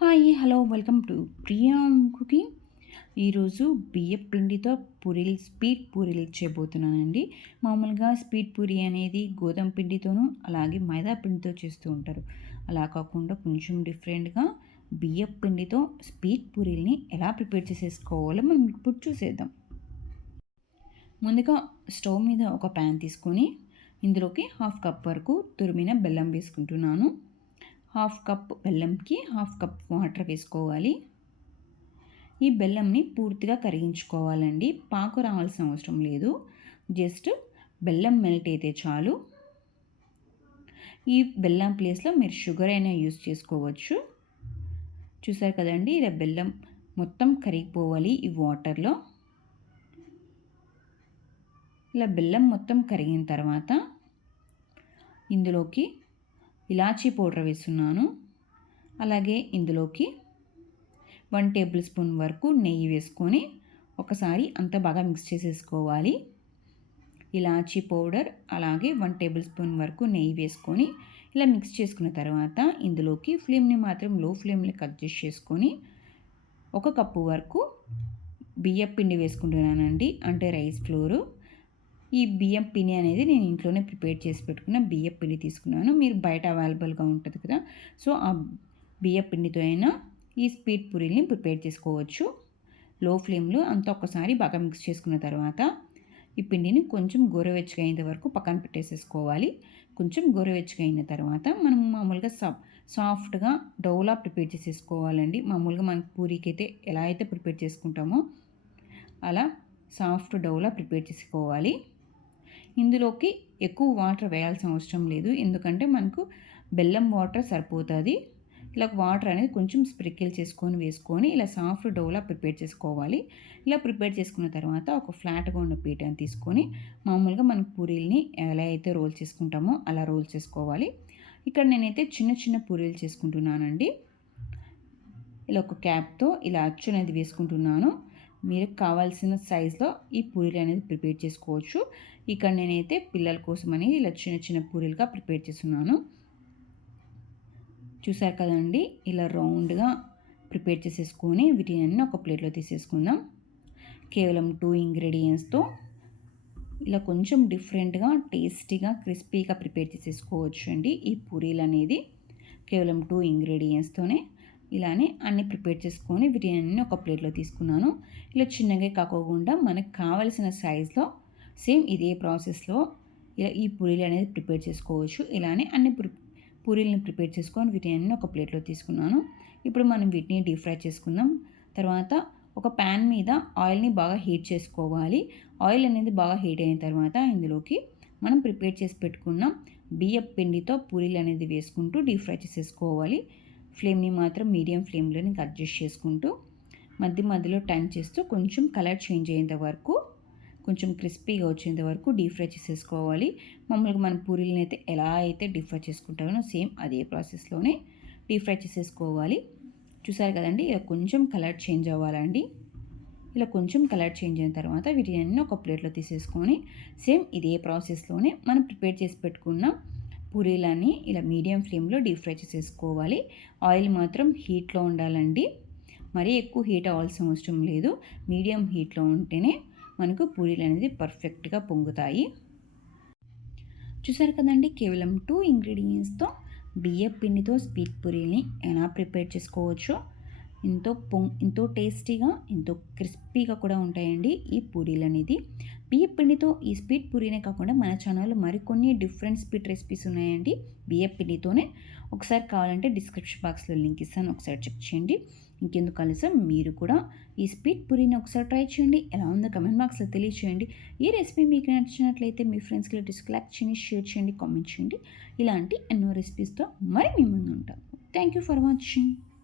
Hi hello welcome to Priya cooking. ఈరోజు బియ్యం పిండితో పూరీలు స్వీట్ పూరీలు చేయబోతున్నానండి. మామూలుగా స్వీట్ పూరీ అనేది గోధుమ పిండితోనూ అలాగే మైదా పిండితో చేస్తూ ఉంటారు. అలా కాకుండా కొంచెం డిఫరెంట్గా బియ్యం పిండితో స్వీట్ పూరీల్ని ఎలా ప్రిపేర్ చేసేసుకోవాలో మనం ఇప్పుడు చూసేద్దాం. ముందుగా స్టవ్ మీద ఒక ప్యాన్ తీసుకొని ఇందులోకి హాఫ్ కప్ వరకు తురిమిన బెల్లం వేసుకుంటున్నాను. Half cup బెల్లంకి half cup water వేసుకోవాలి. ఈ బెల్లంని పూర్తిగా కరిగించుకోవాలండి. పాకు రావాల్సిన అవసరం లేదు, జస్ట్ బెల్లం మెల్ట్ అయితే చాలు. ఈ బెల్లం ప్లేస్లో మీరు షుగర్ అయినా యూస్ చేసుకోవచ్చు. చూసారు కదండి, ఇలా బెల్లం మొత్తం కరిగిపోవాలి ఈ వాటర్లో. ఇలా బెల్లం మొత్తం కరిగిన తర్వాత ఇందులోకి ఇలాచీ పౌడర్ వేస్తున్నాను. అలాగే ఇందులోకి 1 టేబుల్ స్పూన్ వరకు నెయ్యి వేసుకొని ఒకసారి అంతా బాగా మిక్స్ చేసేసుకోవాలి. ఇలాచీ పౌడర్ అలాగే 1 టేబుల్ స్పూన్ వరకు నెయ్యి వేసుకొని ఇలా మిక్స్ చేసుకున్న తర్వాత ఇందులోకి ఫ్లేమ్ని మాత్రం లో ఫ్లేమ్లో అడ్జస్ట్ చేసుకొని 1 కప్పు వరకు బియ్యం పిండి వేసుకుంటున్నానండి, అంటే రైస్ ఫ్లోరు. ఈ బియ్యం పిండి అనేది నేను ఇంట్లోనే ప్రిపేర్ చేసి పెట్టుకున్న బియ్యం పిండి తీసుకున్నాను. మీరు బయట అవైలబుల్గా ఉంటుంది కదా, సో ఆ బియ్యం పిండితో అయినా ఈ స్వీట్ పూరీని ప్రిపేర్ చేసుకోవచ్చు. లో ఫ్లేమ్లో అంతా ఒక్కసారి బాగా మిక్స్ చేసుకున్న తర్వాత ఈ పిండిని కొంచెం గోరువెచ్చగా అయిన వరకు పక్కన పెట్టేసేసుకోవాలి. కొంచెం గోరువెచ్చగా అయిన తర్వాత మనం మామూలుగా సాఫ్ట్గా డౌలా ప్రిపేర్ చేసేసుకోవాలండి. మామూలుగా మనం పూరీకి అయితే ఎలా అయితే ప్రిపేర్ చేసుకుంటామో అలా సాఫ్ట్ డౌలా ప్రిపేర్ చేసుకోవాలి. ఇందులోకి ఎక్కువ వాటర్ వేయాల్సిన అవసరం లేదు, ఎందుకంటే మనకు బెల్లం వాటర్ సరిపోతుంది. ఇలా వాటర్ అనేది కొంచెం స్ప్రింకిల్ చేసుకొని వేసుకొని ఇలా సాఫ్ట్ డౌలా ప్రిపేర్ చేసుకోవాలి. ఇలా ప్రిపేర్ చేసుకున్న తర్వాత ఒక ఫ్లాట్గా ఉన్న పీటని తీసుకొని మామూలుగా మన పూరీల్ని ఎలా అయితే రోల్ చేసుకుంటామో అలా రోల్ చేసుకోవాలి. ఇక్కడ నేనైతే చిన్న చిన్న పూరీలు చేసుకుంటున్నానండి. ఇలా ఒక క్యాప్తో ఇలా అచ్చు అనేది వేసుకుంటున్నాను. మీరు కావాల్సిన సైజులో ఈ పూరీలు అనేది ప్రిపేర్ చేసుకోవచ్చు. ఇక్కడ నేనైతే పిల్లల కోసమని ఇలా చిన్న చిన్న పూరీలుగా ప్రిపేర్ చేస్తున్నాను. చూసారు కదండి, ఇలా రౌండ్గా ప్రిపేర్ చేసేసుకొని వీటిని అన్నీ ఒక ప్లేట్లో తీసేసుకుందాం. కేవలం 2 ఇంగ్రీడియంట్స్తో ఇలా కొంచెం డిఫరెంట్గా టేస్టీగా క్రిస్పీగా ప్రిపేర్ చేసేసుకోవచ్చు అండి. ఈ పూరీలు అనేది కేవలం 2 ఇంగ్రీడియంట్స్తోనే ఇలానే అన్నీ ప్రిపేర్ చేసుకొని వీటిని అన్నీ ఒక ప్లేట్లో తీసుకున్నాను. ఇలా చిన్నగా కాకుండా మనకు కావలసిన సైజులో సేమ్ ఇదే ప్రాసెస్లో ఇలా ఈ పూరీలు అనేది ప్రిపేర్ చేసుకోవచ్చు. ఇలానే అన్ని పూరీలను ప్రిపేర్ చేసుకొని వీటిని అన్నీ ఒక ప్లేట్లో తీసుకున్నాను. ఇప్పుడు మనం వీటిని డీప్ ఫ్రై చేసుకుందాం. తర్వాత ఒక ప్యాన్ మీద ఆయిల్ని బాగా హీట్ చేసుకోవాలి. ఆయిల్ అనేది బాగా హీట్ అయిన తర్వాత ఇందులోకి మనం ప్రిపేర్ చేసి పెట్టుకున్న బియ్యం పిండితో పూరీలు అనేది వేసుకుంటూ డీప్ ఫ్రై చేసేసుకోవాలి. ఫ్లేమ్ని మాత్రం మీడియం ఫ్లేమ్లోనే అడ్జస్ట్ చేసుకుంటూ మధ్య మధ్యలో టర్న్ చేస్తూ కొంచెం కలర్ చేంజ్ అయ్యేంత వరకు, కొంచెం క్రిస్పీగా వచ్చేంత వరకు డీప్ ఫ్రై చేసేసుకోవాలి. మామూలుగా మన పూరీలను అయితే ఎలా అయితే డీప్ ఫ్రై చేసుకుంటామో సేమ్ అదే ప్రాసెస్లోనే డీప్ ఫ్రై చేసేసుకోవాలి. చూసారు కదండి, ఇలా కొంచెం కలర్ చేంజ్ అవ్వాలండి. ఇలా కొంచెం కలర్ చేంజ్ అయిన తర్వాత వీటిని అన్నీ ఒక ప్లేట్లో తీసేసుకొని సేమ్ ఇదే ప్రాసెస్లోనే మనం ప్రిపేర్ చేసి పెట్టుకున్న పూరీలని ఇలా మీడియం ఫ్లేమ్లో డీప్ ఫ్రై చేసేసుకోవాలి. ఆయిల్ మాత్రం హీట్లో ఉండాలండి, మరీ ఎక్కువ హీట్ అవ్వాల్సిన అవసరం లేదు. మీడియం హీట్లో ఉంటేనే మనకు పూరీలు అనేది పర్ఫెక్ట్గా పొంగుతాయి. చూసారు కదండి, కేవలం 2 ఇంగ్రీడియంట్స్తో బియ్యం పిండితో స్వీట్ పూరీని ఎలా ప్రిపేర్ చేసుకోవచ్చో. ఎంతో టేస్టీగా ఎంతో క్రిస్పీగా కూడా ఉంటాయండి ఈ పూరీలు అనేది. బియ్యం పిండితో ఈ స్వీట్ పూరీనే కాకుండా మన ఛానల్లో మరికొన్ని డిఫరెంట్ స్వీట్ రెసిపీస్ ఉన్నాయండి బియ్యం పిండితోనే. ఒకసారి కావాలంటే డిస్క్రిప్షన్ బాక్స్లో లింక్ ఇస్తాను, ఒకసారి చెక్ చేయండి. ఇంకెందుకు ఆలస్యం, మీరు కూడా ఈ స్వీట్ పూరీని ఒకసారి ట్రై చేయండి. ఎలా ఉందో కమెంట్ బాక్స్లో తెలియచేయండి. ఈ రెసిపీ మీకు నచ్చినట్లయితే మీ ఫ్రెండ్స్కి లైక్ చేయండి, షేర్ చేయండి, కామెంట్ చేయండి. ఇలాంటి ఎన్నో రెసిపీస్తో మరి మీ ముందు ఉంటాను. Thank you for watching.